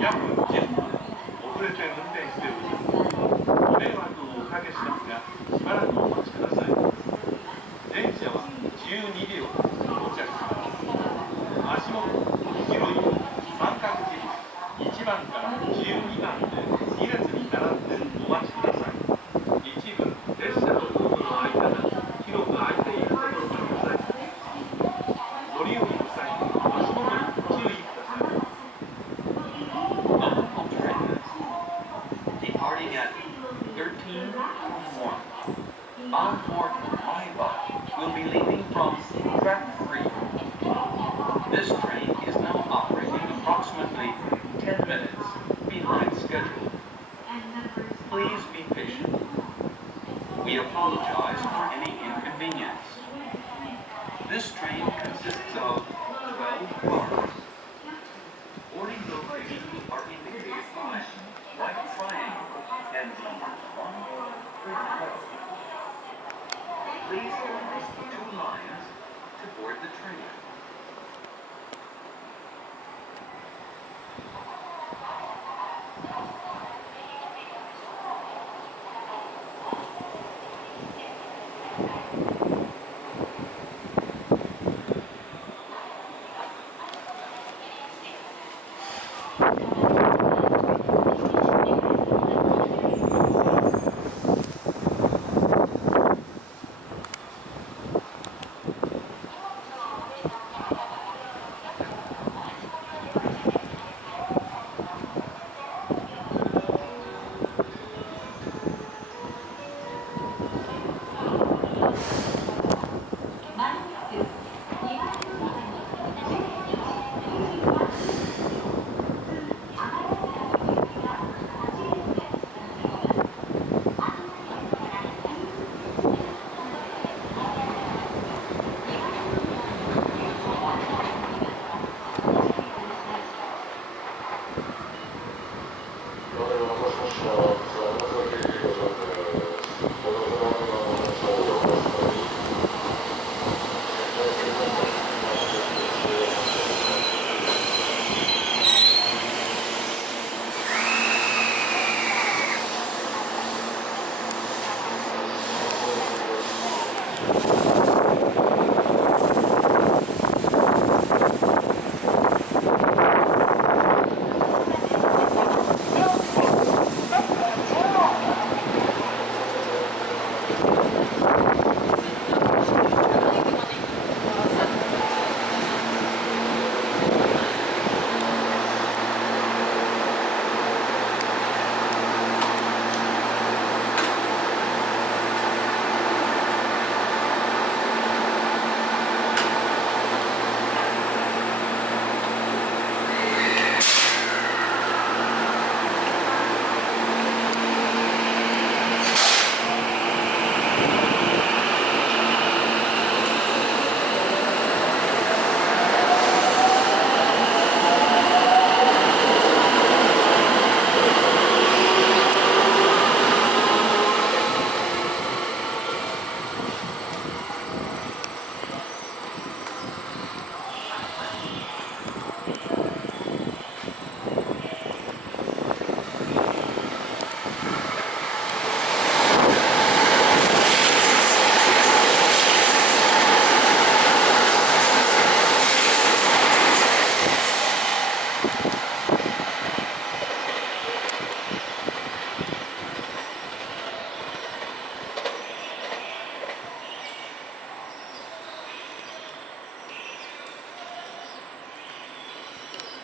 約10分遅れて運転しております。ご迷惑をおかけしますが、しばらくお待ちください。電車は12両到着します。足元、白い三角印1番から12番で2列に並んでお待ちください。一部列車とホームの間が広く空いているところがございます。ご利用の際、足元にご注意ください。Local trains departing at 13:01, bound for Maibach, will be leaving from track 3. This train is now operating approximately 10 minutes behind schedule. Please be patient. We apologize for any inconvenience. This train consists of 12 cars. Boarding locations are indicated by right triangle and the 1 row. Please follow 2 lines to board the train.